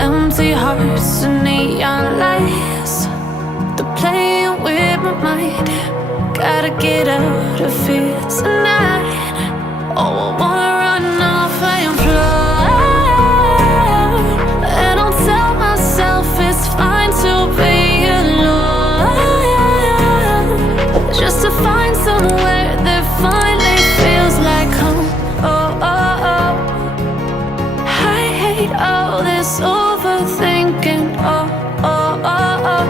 Empty hearts and neon lights, they're playing with my mind. Gotta get out of here tonight. Oh, I wanna run off and fly. And I'll tell myself it's fine to be alone, just to find somewhere that finally feels like home. Oh, oh, oh. I hate all this overthinking. Oh, oh, oh, oh.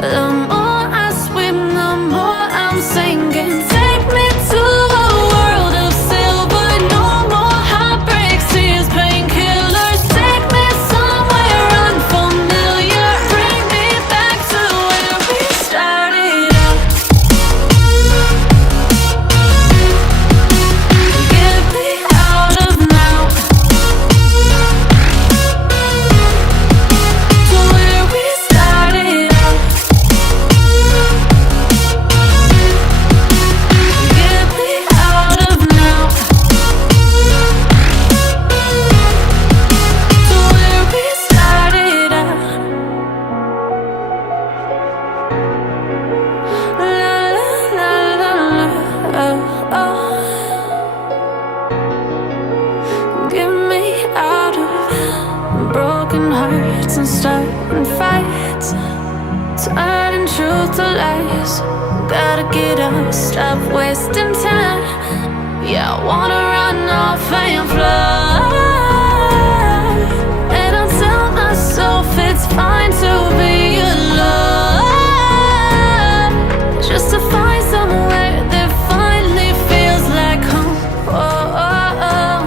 The more I swim, the more I'm sinking. Take me to a world of silver. No more heartbreaks, tears, painkillers. Take me somewhere unfamiliar. Bring me back to where we started out. Get me out of now, to where we started out. Get me out of now, to where we started out. La la la la la, oh, oh. Get me out of broken hearts and starting fights, turning truth to lies. Gotta get up, stop wasting time. Yeah, I wanna run off and fly. And I'll tell myself it's fine to be alone, just to find somewhere that finally feels like home. Oh, oh, oh.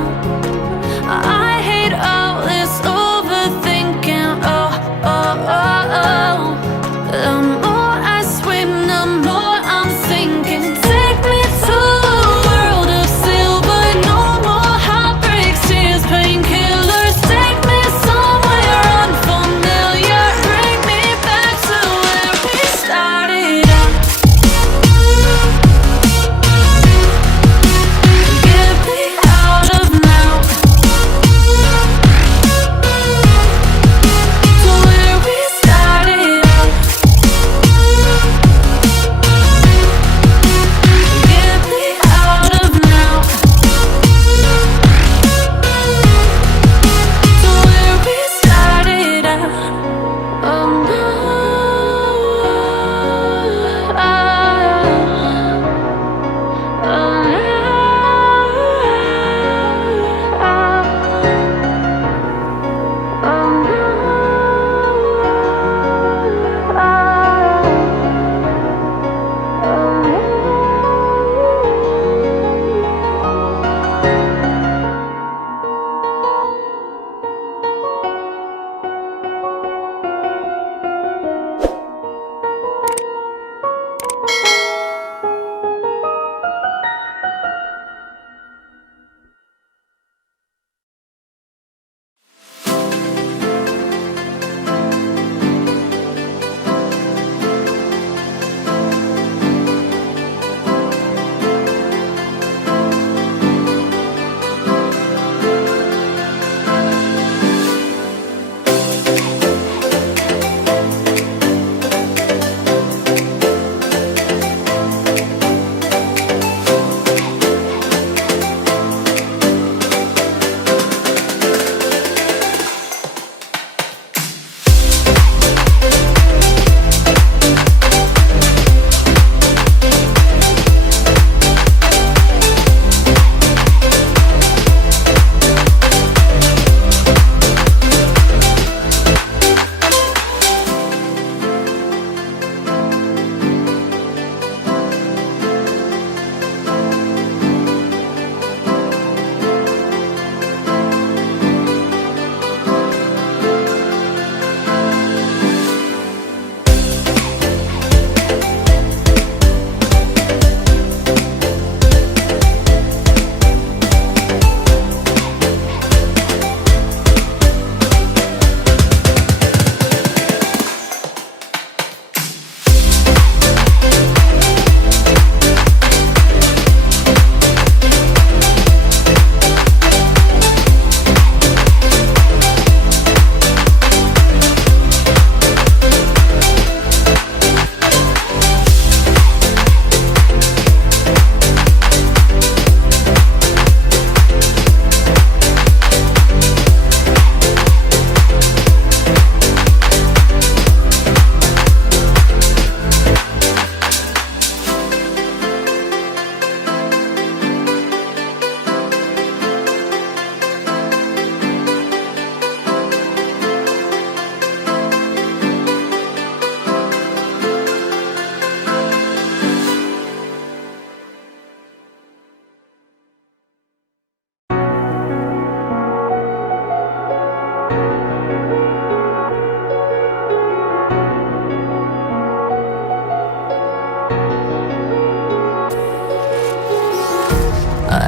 I hate all this overthinking. Oh, oh, oh, oh. The more I swim, the more I'm sinking. Take me to a world of silver. No more heartbreaks, tears, pain.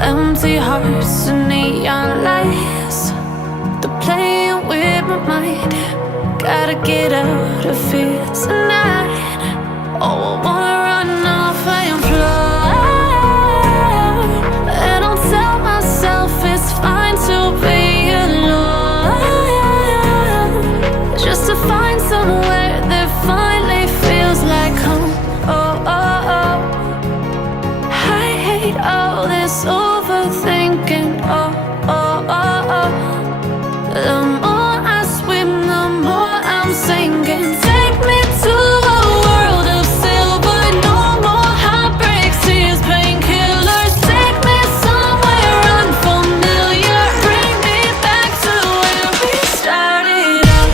Empty hearts and neon lights, they're playing with my mind. Gotta get out of here tonight. Oh, I wanna run off and fly. And I'll tell myself it's fine to be alone, just to find somewhere that finally feels like home. Oh, oh, oh. I hate all this overthinking. Oh, oh, oh, oh. The more I swim, the more I'm sinking. Take me to a world of silver, no more heartbreaks, tears, painkillers. Take me somewhere unfamiliar, bring me back to where we started out.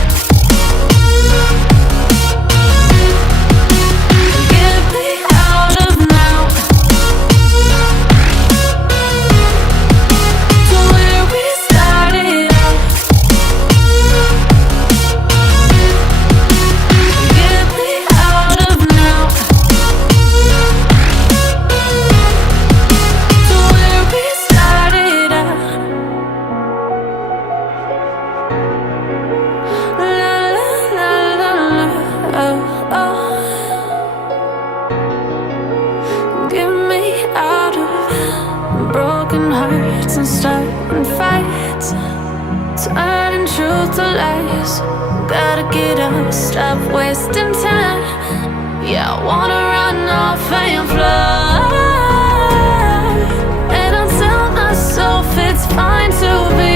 Get me out of now, to where we started out. Get me out of now, to where we started out. La la la la la, oh, oh. Get me out of broken hearts and starting fights, turning truth to lies. Gotta get up, stop wasting time. Yeah, I wanna run off and fly. And I'll tell myself it's fine to be